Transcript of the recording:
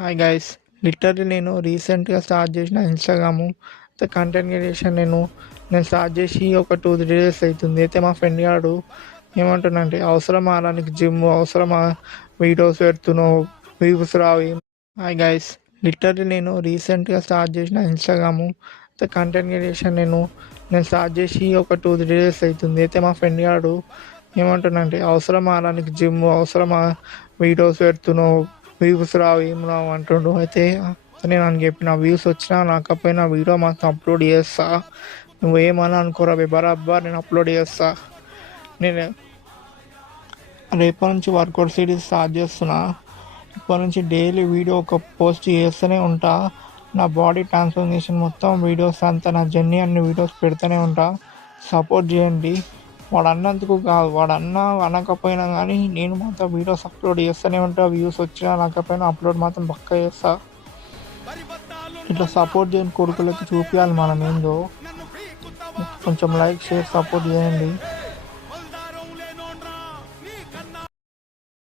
Hi guys. Literally నేను రీసెంట్గా start చేసిన ఇన్స్టాగ్రాము కంటెంట్ క్రియేషన్ నేను స్టార్ట్ చేసి ఒక 2-3 డేస్ అవుతుంది. అయితే మా ఫ్రెండ్ గాడు ఏమంటున్నానంటే, అవసరమా నీకు జిమ్, అవసరమా వీడియోస్ పెడుతున్నావు, వ్యూస్ రావు. Hi guys. లిటరల్లీ నేను రీసెంట్గా స్టార్ట్ చేసిన ఇన్స్టాగ్రాము కంటెంట్ క్రియేషన్ నేను స్టార్ట్ చేసి ఒక 2-3 డేస్ అవుతుంది. అయితే మా ఫ్రెండ్ గాడు ఏమంటున్నానంటే, అవసరమా నీకు జిమ్, అవసరమా వీడియోస్ పెడుతున్నావు, వ్యూస్ రావు, ఏం రావు అంటుండు. అయితే నేను అని చెప్పిన, వ్యూస్ వచ్చినా రాకపోయినా వీడియో మాత్రం అప్లోడ్ చేస్తా, నువ్వేమని అనుకోరా బరాబర్ నేను అప్లోడ్ చేస్తా. నేను రేపటి నుంచి వర్కౌట్ సిరీస్ స్టార్ట్ చేస్తున్నా. ఇప్పటి నుంచి డైలీ వీడియో ఒక పోస్ట్ చేస్తూనే ఉంటా. నా బాడీ ట్రాన్స్ఫర్మేషన్ మొత్తం వీడియోస్ అంతా, నా జర్నీ అన్ని వీడియోస్ పెడుతూనే ఉంటా. సపోర్ట్ చేయండి. వాడు అన్నందుకు కాదు, వాడు అనకపోయినా కానీ నేను మాత్రం వీడియోస్ అప్లోడ్ చేస్తూనే ఉంటా. వ్యూస్ వచ్చినా రాకపోయినా అప్లోడ్ మాత్రం పక్కా చేస్తా. ఇట్లా సపోర్ట్ చేయని కొడుకులకి చూపించాలి మనం ఏందో. కొంచెం లైక్, షేర్, సపోర్ట్ చేయండి.